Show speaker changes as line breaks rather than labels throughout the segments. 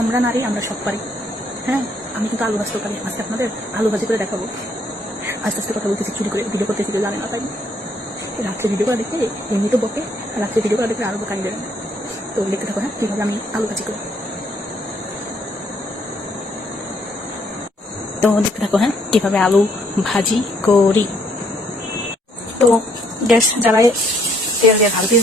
আমরা নারী, আমরা সব পারি। হ্যাঁ? আমি কিন্তু আলু ভাজতে পারি। আজকে আপনাদের আলু ভাজি করে দেখাবো। আস্তে আস্তে কথা বলতেছি, চুরি করে ভিডিও করতেছি, কেউ জানে না তাই। রাত্রে ভিডিও করা দেখতে এমনি তো বকে, রাত্রে ভিডিও করা দেখতে আরও বকানি বেরোয় তো দেখতে থাকো হ্যাঁ? কীভাবে আমি আলু ভাজি করি। তো দেখতে থাকো হ্যাঁ? কীভাবে আলু ভাজি করি। তো গ্যাস জ্বালায় তেল দিয়ে ঢাল দিয়ে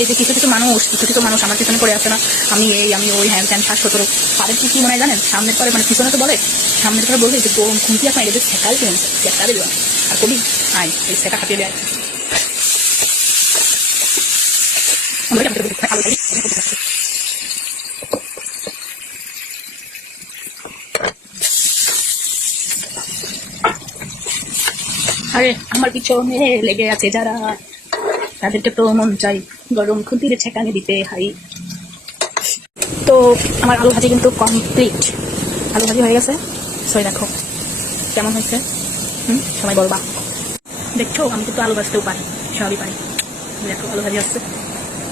এই যে কিছু কিছু মানুষ, কিছু কিছু মানুষ আমার পিছনে পড়ে আছে না, আমি এই, আমি ওই হ্যান ত্যান ষাট সতেরো। তাদের কি মনে হয় জানেন? সামনের পরে মানে পিছনে তো বলে, সামনের পরে বলবে যে গরম খুঁটি আপনার এদের শেখাল কেন? শেখা দেবে আর কবি? আই এই শেখা হাতিয়ে দেয়। আরে, আমার পিছনে লেগে আছে যারা। তাদেরকে তো মন চাই গরম খুন্তিরে ছেকানে দিতে হাই। তো আমার আলু ভাজি কিন্তু কমপ্লিট আলু ভাজি হয়ে গেছে। সই দেখো কেমন হয়েছে? হুম সবাই বলবা। দেখছ আমি কিন্তু আলু ভাজতেও পারি, সবই পারি। দেখো আলু ভাজি আসছে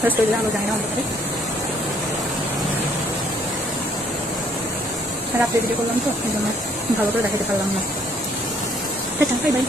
First আলু যায় না অন্ধ করে রাত্রে ভিডিও করলাম তো, এই জন্য ভালো করে দেখাতে পারলাম না। Bye bye.